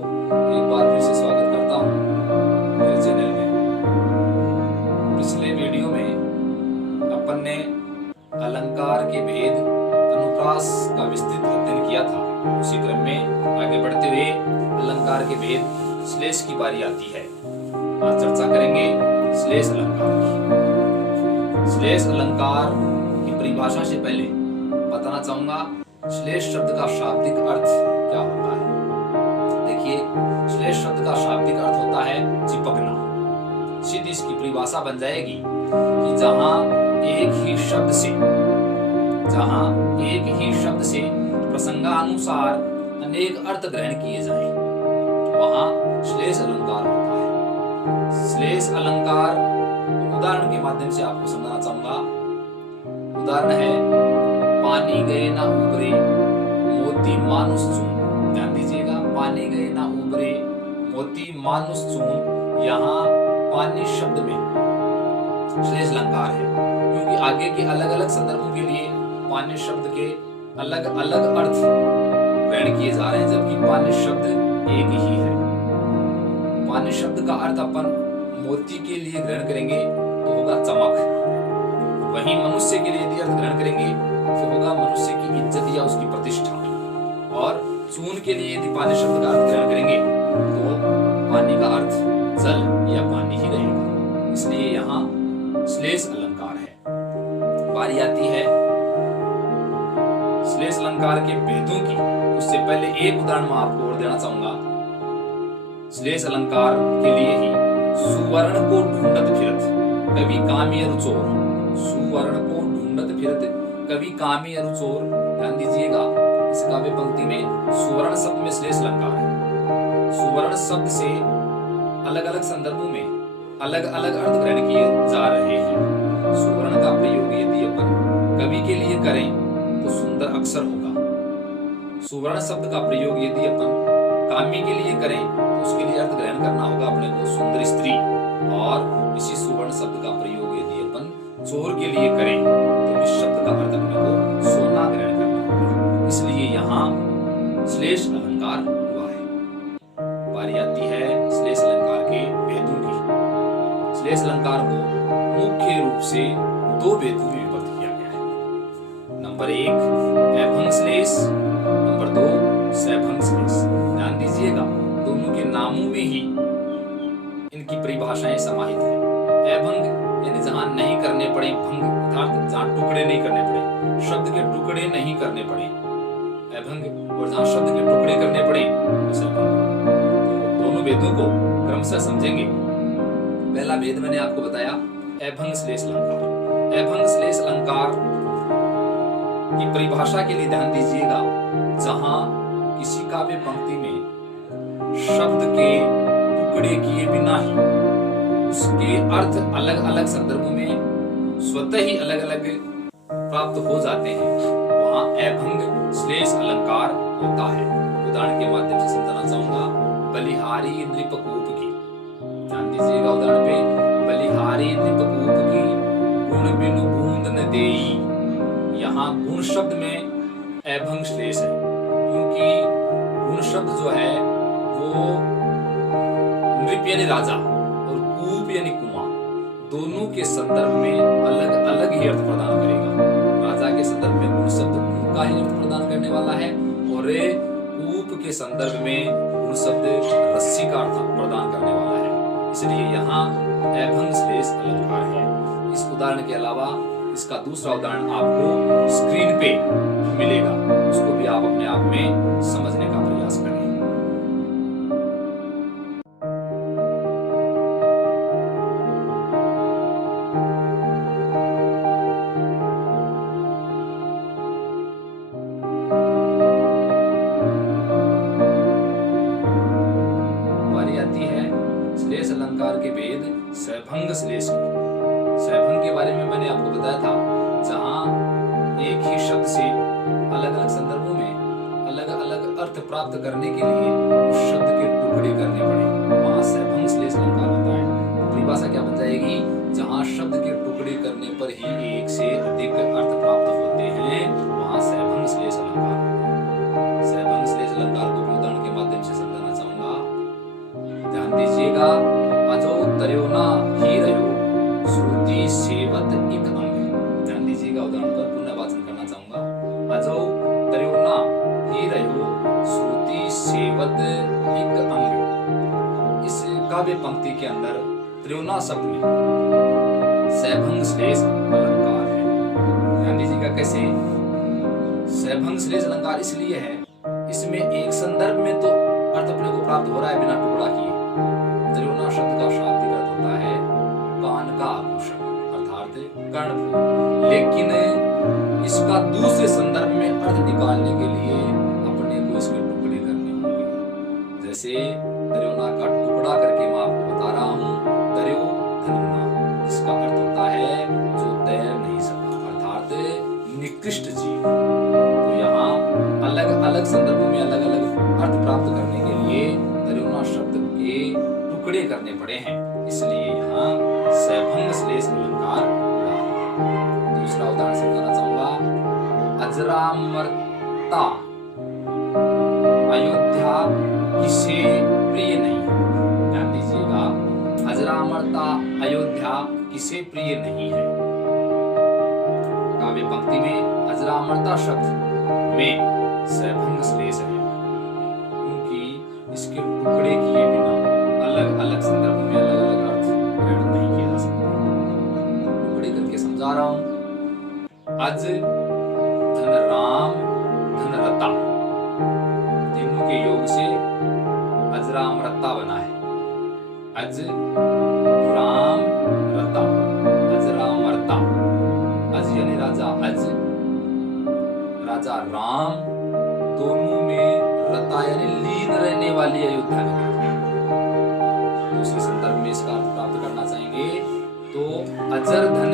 एक बार फिर से स्वागत करता हूँ मेरे चैनल में। पिछले वीडियो में अपन ने अलंकार के भेद अनुप्रास का विस्तृत अध्ययन किया था। उसी क्रम में आगे बढ़ते हुए अलंकार के भेद श्लेष की बारी आती है। आज चर्चा करेंगे श्लेष अलंकार की। श्लेष अलंकार की परिभाषा से पहले बताना चाहूंगा श्लेष शब्द का शाब्दिक अर्थ क्या होता है। देखिए, श्लेष शब्द का शाब्दिक अर्थ होता है चिपकना। सीधी इसकी परिभाषा बन जाएगी कि जहां एक ही शब्द से प्रसंगानुसार अनेक अर्थ ग्रहण किए जाएं, वहां श्लेष अलंकार होता है। श्लेष अलंकार उदाहरण के माध्यम से आपको समझाना चाहूंगा। उदाहरण है, पानी गए ना उबरे मोती मानुष चून। ध्यान दीजिएगा, पानी गए ना उबरे मोती मानुष चून। यहाँ पानी शब्द में श्लेष अलंकार है, क्योंकि आगे के अलग अलग संदर्भों के लिए पानी शब्द के अलग अलग अर्थ ग्रहण किए जा रहे हैं, जबकि पानी शब्द एक ही है। पानी शब्द का अर्थ अपन मोती के लिए ग्रहण करेंगे तो होगा चमक। वहीं मनुष्य के लिए यदि अर्थ ग्रहण करेंगे तो होगा मनुष्य की इज्जत या उसकी प्रतिष्ठा। और चून के लिए यदि पानी शब्द का अर्थ ग्रहण करेंगे तो पानी का अर्थ जल या पानी ही रहेगा। इसलिए यहाँ श्लेष अलंकार है। बारी आती है श्लेष अलंकार के भेदों की। उससे पहले एक उदाहरण मैं आपको और देना चाहूंगा। श्लेष अलंकार के लिए ही सुवर्ण को ढूंढत फिरत कभी कामी अरु चोर। सुवर्ण को ढूंढत फिरत कभी कामी अरु चोर। ध्यान दीजिएगा, इस काव्य पंक्ति में सुवर्ण शब्द में श्लेष अलंकार है। सुवर्ण शब्द से अलग अलग संदर्भों में अलग अलग अर्थ ग्रहण किए जा रहे हैं। सुवर्ण का प्रयोग यदि अपन कवि के लिए करें तो सुंदर अक्षर होगा। सुवर्ण शब्द का प्रयोग यदि अपन कामी के लिए करें तो उसके लिए अर्थ ग्रहण करना होगा अपने को सुंदर स्त्री। और इसी सुवर्ण शब्द का प्रयोग यदि अपन चोर के लिए करें तो इस शब्द का अर्थ अपने को सोना ग्रहण करना होगा। इसलिए यहाँ श्लेष अलंकार हुआ है। बारी आती है श्लेष अलंकार के भेदों की। श्लेष अलंकार को मुख्य रूप से दो भेदों में विभक्त किया गया है। नंबर 1 अभंग श्लेष, नंबर 2 सैभंग श्लेष। ध्यान दीजिएगा, दोनों के नामों में ही इनकी परिभाषाएं समाहित है। अभंग यानी जहां नहीं करने पड़े, भंग अर्थात जहां टुकड़े नहीं करने पड़े, शब्द के टुकड़े नहीं करने पड़े अभंग, और जहां शब्द के टुकड़े करने पड़े उसे अभंग। तो दोनों भेदों को क्रमशः समझेंगे। पहला भेद मैंने आपको बताया अभंग श्लेष अलंकार। अभंग श्लेष अलंकार की परिभाषा के लिए ध्यान दीजिएगा, जहां किसी काव्य पंक्ति में शब्द के टुकड़े किए बिना ही उसके अर्थ अलग अलग संदर्भों में स्वतः ही अलग अलग प्राप्त हो जाते हैं, वहां अभंग श्लेष अलंकार होता है। उदाहरण के माध्यम से समझाना चाहूंगा। बलिहारी नृपकूप की। ध्यान दीजिएगा, उदाहरण पे बलिहारी नृपकूप की गुण बिनु बूंद न देई। यहाँ गुण शब्द में अभंग श्लेष है, क्योंकि गुण शब्द जो है वो नृप यानी राजा और कूप यानी कुआं, दोनों के संदर्भ में अलग अलग ही अर्थ प्रदान करेगा। राजा के संदर्भ में गुण शब्द कूप का ही अर्थ प्रदान करने वाला है, और कूप के संदर्भ में गुण शब्द रस्सी का अर्थ प्रदान करने वाला है। इसलिए यहाँ अभंग श्लेष अलंकार है। इस उदाहरण के अलावा इसका दूसरा उदाहरण आपको स्क्रीन पे मिलेगा, उसको भी आप अपने आप में समझने का प्रयास करें। श्लेष अलंकार के भेद सैभंग श्लेष। सैभंग के बारे में मैंने आपको बताया था, जहां एक ही शब्द से अलग अलग संदर्भों में अलग अलग अर्थ प्राप्त करने के लिए उस शब्द के टुकड़े करने पड़े, वहां सैभंग श्लेष अलंकार होता है। परिभाषा क्या बन जाएगी? जहां शब्द के टुकड़े करने पर ही एक से अधिक अर्थ प्राप्त होते हैं, वहां सैभंग श्लेष अलंकार। सैभंग श्लेष अलंकार को उदाहरण के माध्यम से समझाना चाहूंगा। ध्यान दीजिएगा, अजो तर्यो ना ही रहो श्रुति सेवत इक अंग। ध्यान दीजिएगा, उदाहरण पर पुनः वाचन करना चाहूंगा। अजो तर्यो ना ही रहो श्रुति सेवत इक अंग। इस काव्य पंक्ति के अंदर त्रियोना शब्द में सैभंग श्लेष अलंकार है। ध्यान दीजिएगा कैसे सैभंग श्लेष अलंकार इसलिए है, इसमें एक संदर्भ में तो अर्थ अपने को प्राप्त हो रहा है बिना टुकड़ा किए। त्रियोना शब्द का शाब्दिक अर्थ होता है कान का आभूषण अर्थात कर्णफूल, लेकिन इसका दूसरे संदर्भ में अर्थ निकालने के लिए अपने को इसके टुकड़े करने होंगे। जैसे त्रियोना का टुकड़ा करके मैं आपको बता रहा हूँ, तर्यो धन्ना, जिसका अर्थ होता है जो तैर नहीं सका अर्थात निकृष्ट जीव। तो यहाँ अलग अलग संदर्भों में अलग अलग अर्थ प्राप्त करने के लिए तर्योना शब्द के टुकड़े करने पड़े हैं, इसलिए यहाँ सैभंग श्लेष अलंकार हुआ। दूसरा उदाहरण से बताना चाहूंगा, अजरामरता अयोध्या किसे प्रिय नहीं। ध्यान दीजिएगा, अजरामरता अयोध्या किसे प्रिय नहीं है। काव्य पंक्ति में अजरामरता शब्द में सैभंग श्लेष है, क्योंकि इसके टुकड़े किए बिना अलग अलग संदर्भ में अलग अलग अर्थ ग्रहण नहीं किया जा सकता। टुकड़े करके समझा रहा हूं। अज धन राम धन रता, तीनों के योग से अजराम रता बना है। अज राम रता, अजराम रता। अज यानी राजा अज, राजा राम, दोनों में रता यानी लीन रहने वाली अयोध्या नगरी। दूसरे संदर्भ में इसका अर्थ प्राप्त करना चाहेंगे तो अजर धन